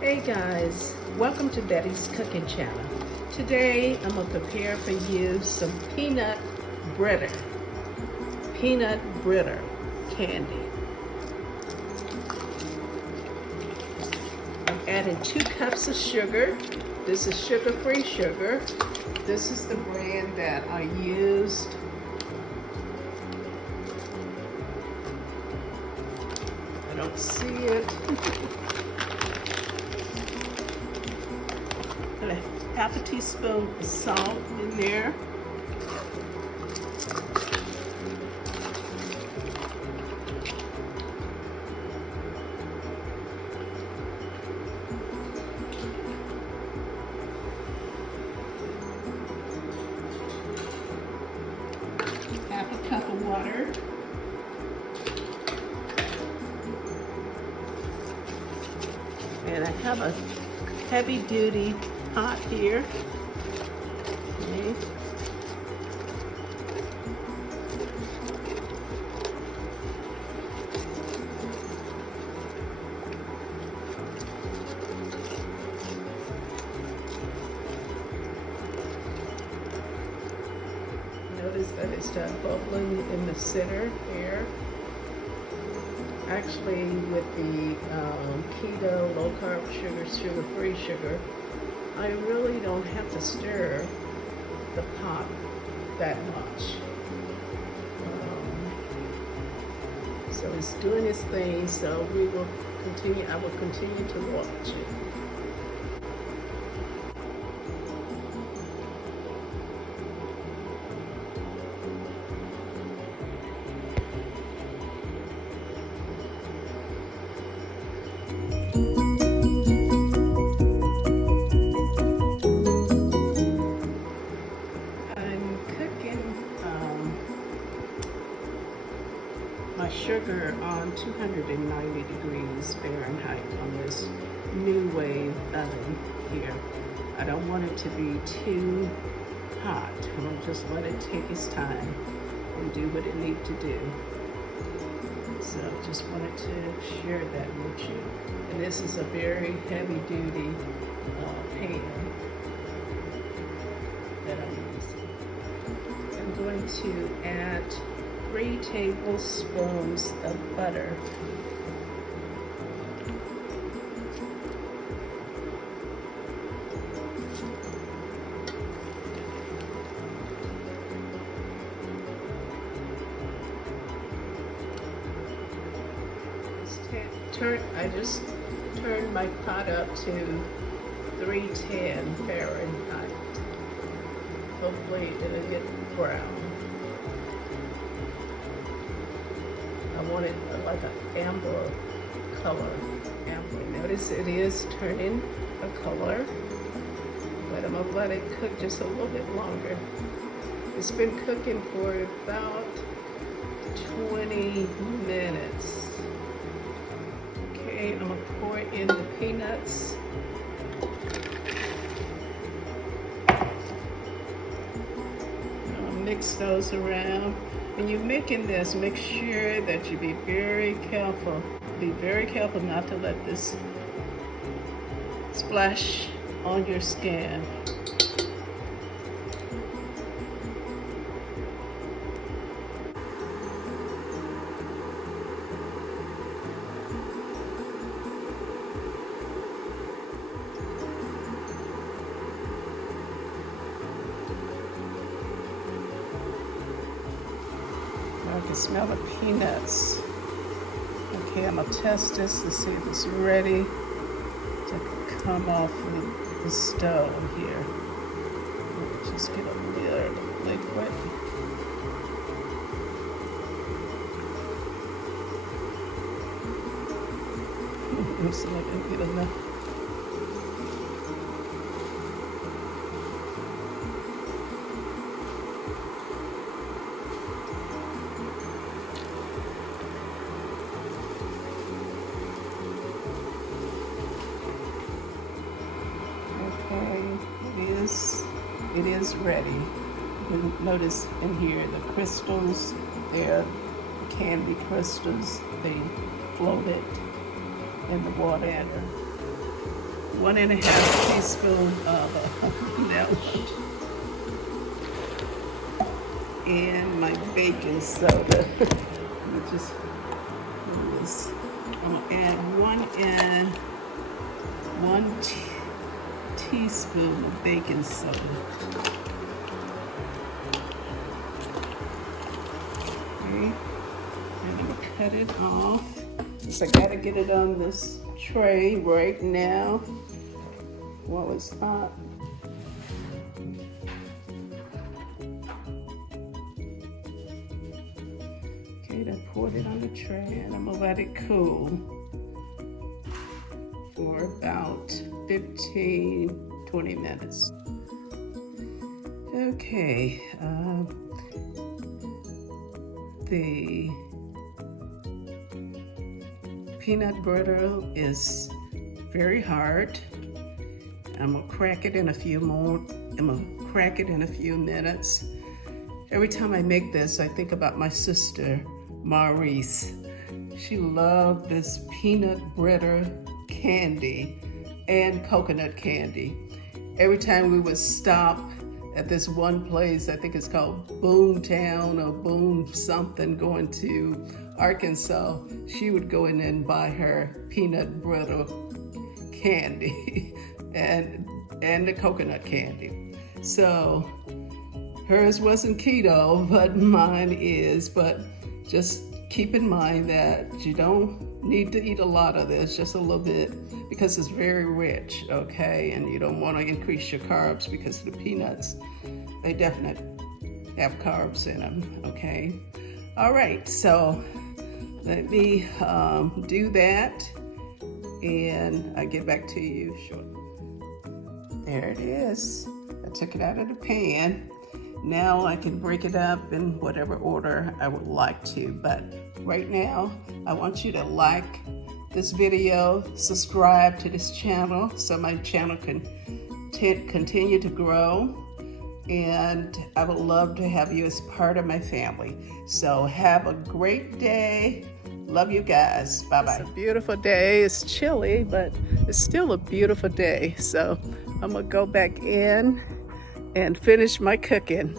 Hey guys, welcome to Bettye's Cooking Channel. Today I'm going to prepare for you some peanut brittle candy. I'm adding 2 cups of sugar. This is sugar-free sugar. This is the brand that I used. I don't see it. Half a teaspoon of salt in there. Half a cup of water. And I have a heavy duty pot here. Okay. Notice that it's bubbling in the center here. Actually, with the keto, low carb sugar, sugar-free sugar, I really don't have to stir the pot that much. So it's doing its thing, so I will continue to watch it. My sugar on 290 degrees Fahrenheit on this new wave oven here. I don't want it to be too hot. I'll just let it take its time and do what it needs to do. So just wanted to share that with you. And this is a very heavy duty pan that I'm using. I'm going to add 3 tablespoons of butter. I just turned my pot up to 310 Fahrenheit. Hopefully it'll get brown. I want it like an amber color. Notice it is turning a color, but I'm gonna let it cook just a little bit longer. It's been cooking for about 20 minutes. Okay, I'm gonna pour in the peanuts. I'll mix those around. When you're making this, make sure that you be very careful. Be very careful not to let this splash on your skin. I can smell the peanuts. Okay, I'm gonna test this to see if it's ready to come off the stove here. Just get a little liquid. Let me see if I can get enough. It is ready. You can notice in here the crystals, they're candy crystals. They floated in the water. 1.5 teaspoons of vanilla, and my baking soda. Let me just do this. I'm gonna add one teaspoon of baking soda. Okay, and I'm gonna cut it off. So I gotta get it on this tray right now while it's hot. Okay, I poured it on the tray and I'm gonna let it cool for about 15-20 minutes. Okay, the peanut brittle is very hard. I'm gonna crack it in a few minutes. Every time I make this, I think about my sister, Maurice. She loved this peanut brittle candy and coconut candy. Every time we would stop at this one place, I think it's called Boomtown or Boom something, going to Arkansas, she would go in and buy her peanut brittle candy and the coconut candy. So hers wasn't keto, but mine is. But just keep in mind that you don't need to eat a lot of this, just a little bit, because it's very rich, okay? And you don't want to increase your carbs because the peanuts, they definitely have carbs in them, okay? All right, so let me do that, and I'll get back to you shortly. There it is. I took it out of the pan. Now I can break it up in whatever order I would like to, but right now I want you to like this video, subscribe to this channel so my channel can continue to grow, and I would love to have you as part of my family. So have a great day. Love you guys. Bye-bye. It's a beautiful day. It's chilly, but it's still a beautiful day. So I'm gonna go back in and finish my cooking.